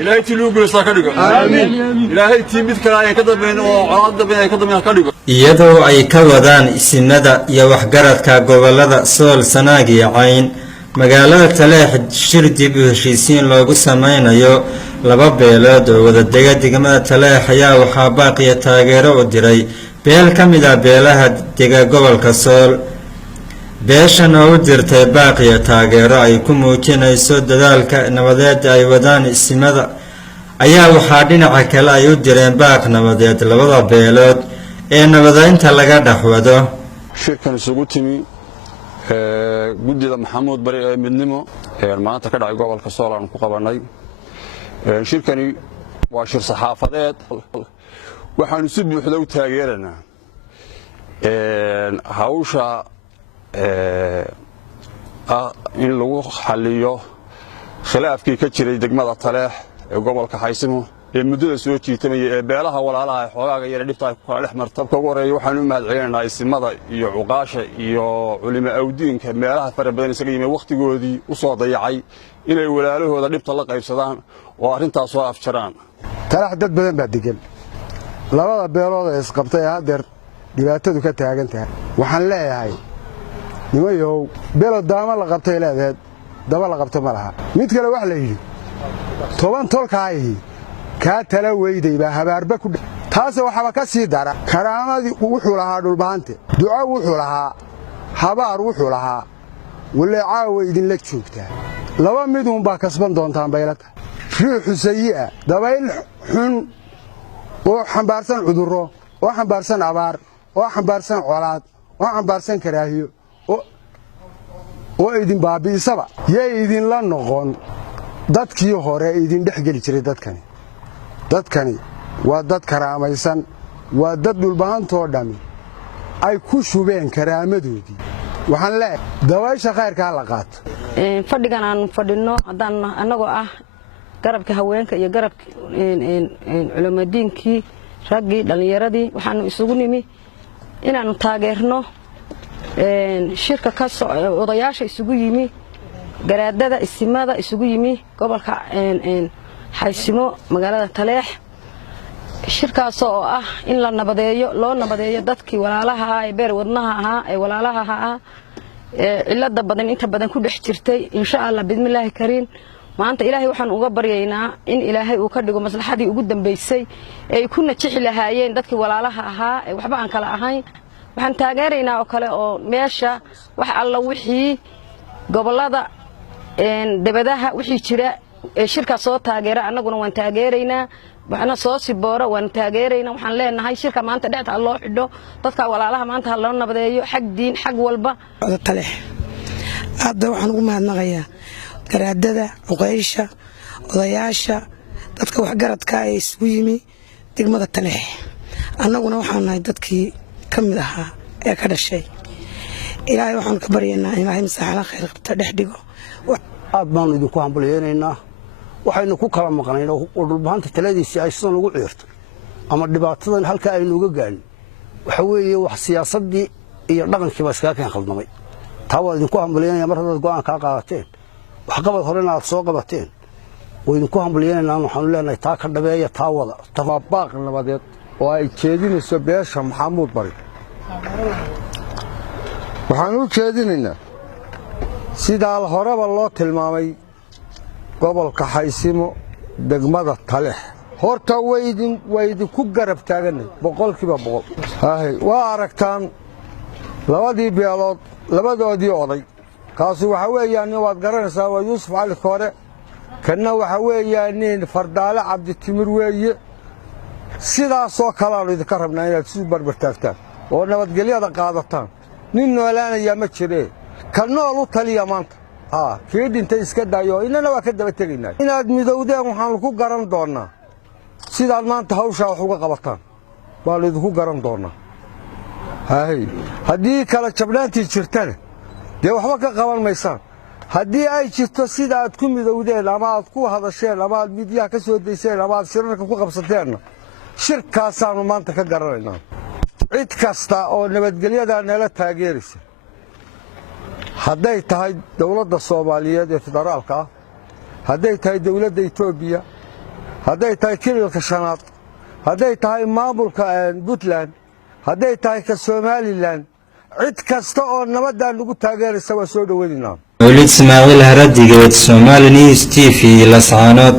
إلهي تلوق لساكنك آمين إلهي تيمت كلا يكذبين وعاد بين يكذبين كذب iyadoo ay ka wadaan isimada iyo waxgaradka gobolada Sool Sanaag iyo Cayn magaalada Taleex shir dib u heshiisiin loogu sameynayo laba beelood oo wada degmada Taleex ayaa waxaa baaqiya taageero u diray beel ka mid ah beelaha dega gobolka Sool beeshan oo u dirtay baaqiya taageero ay ku muujinayso dadaalka nabadeed ay wadaan isimada ayaa waxaa dhinaca kale ay u direen baaq nabadeed labada beelood ee nabadeynta laga dhaxwado shirkan isugu timi gudida Maxamuud Bari ee midnimo maanta ka dhacay gobolka Sool aan ku qabanay shirkani waa shir saxaafadeed waxaan si buuxda u taageeranaa hawsha in lagu xalliyo khilaafkii ka jiray degmada Taleex ee gobolka Xaysimo ee muddada soo jiitamay ee beelaha walaalaha xogaaga yar dhibta ku kala dhexmartay ka wareey waxaan u mahadcelinaynaa isimada iyo cuqaasha iyo culimo awdiinka meelaha farabadan isaga yimid waqtigoodii u soo dayacay inay walaalahooda dhibta la qaybsadaan oo arintaas soo afjaraan Taleex dad badan baa degan labada beelood ee isqabtay hadeer dhibaatadu ka taagan tahay waxaan leeyahay nimayow beelo daama la qabtay leedahay daba la qabto ma laha mid kale wax la yiri toban tolkaay ka tala weyday baa habaarba ku taas waxaba ka sii dara karaamadii wuxuu lahaa dhulbaante duco wuxuu lahaa habaar wuxuu lahaa wala caawa idin la joogtaa laba mid uun baa kasban doontaan baylata ruuxu sayi'a dabayl xun oo xambaarsan cudurro oo xambaarsan abaar oo xambaarsan colaad oo xambaarsan karaahiyo oo idin baabiisaba yay idin la noqon dadkii hore idin dhexgeli jiray dadkani waa dad karaamaysan waa dad dhulbaantoo dhami ay ku shubeen karaamadoodii waxaan leeyahay dawaysha khayrka la qaato fadhigan aan fadhino hadaan anagoo ah garabka haweenka iyo garabka culimadiinkii ragii dhalinyaradii waxaanu isugu nimi inaanu taageerno shirka ka soo odayaasha isugu yimi garaadada isimada isugu yimi gobolka Xaysimo magaalada Taleex shirkaas oo ah in la nabadeeyo loo nabadeeyo dadkii walaalaha ay beer wadnaha ahaa ay walaalaha ahaa cilada badan inta badan ku dhex jirtay insha Allah bismillaahi kariin maanta ilaahay waxaan uga baryaynaa in ilaahay uu ka dhigo maslaxadii ugu dambeysay ay ku najixi lahaayeen dadkii walaalaha ahaa ay waxba aan kala ahayn waxaan taageeraynaa oo kale oo meesha wax alla wixii gobolada debadaha wixii jira ee shirka soo taageera anaguna waan taageeraynaa waxna soo siboora waan taageeraynaa waxaan leenahay shirka maanta dhexda loo xidho dadka walaalaha maanta loo nabadeeyo xaq diin xaq walba Taleex aad waxaan ugu mahadnaqayaa garaadada uqaysha odayaasha dadka wax garadka ay isugu yimi degmada Taleex annaguna waxaan nahay dadkii kamid ahaa ee ka dhashay ilaahay waxaan ka baryaynaa ilaahay masaxala khayr qabta dhexdhigo aad baan idinku hambalyeynaa waxaynu ku kala maqnayn oo dhulbaanta taladiisa ay soo ugu ciirtay ama dhibaatadan halka ay nooga gaadhin waxa weeye wax siyaasadii iyo dhaqankii ba iska keen khaldamay taa waa idinku hambalyeynaa mar hadda go'aan ka qaadateen wax qabad horena aad soo qabateen oo idinku hambalyeynaa waxaan leenahay taa ka dhabeeya taa wada tabaaq nabadeed oo ay jeedinayso beesha Maxamuud Bari waxaan u jeedinaynaa sida horeba loo tilmaamay gobolka Xaysimo degmada Taleex horta weydin ku garab taaganay boqolkiiba boqol waa aragtaan labadii beelood labadoodii oday kaasi waxa weeyaan waad garanaysaa waa Yuusuf Cali Koore kana waxa weeyaan Fardaale Cabdi Timir weeye sidaas oo kala loo idinka rabnaa inaad si barbar taagtaan oo nabadgelyada qaadataan nin noolaanaya ma jiree kan nool u taliya maanta kii dhintay iska daayo inana waa ka daba tegaynaa inaad midowdeen waxaan ku garan doonaa sidaad maanta hawsha wax uga qabataan waa la idinku garan doonaa haddii kala jabnaantii jirtana dee waxba ka qaban maysaan haddii ay jirto sida aad ku midowdeen ama aad ku hadasheen ama aad midiyaha ka soo dayseen ama aad shirarka ku qabsateenna shirkaasaanu maanta ka garanaynaa cid kasta oo nabadgelyada nala taageeraysa hadday tahay dawladda Soomaaliyeed ee federaalka hadday tahay dawladda Itoobiya hadday tahay kililka shanaad hadday tahay maamulka Puntland hadday tahay ka Somaliland cid kasta oo nabadda lagu taageeraysa waa soo dhaweynaa Mawlid Ismaaciil Haradigeed Somali News TV Lascaanood.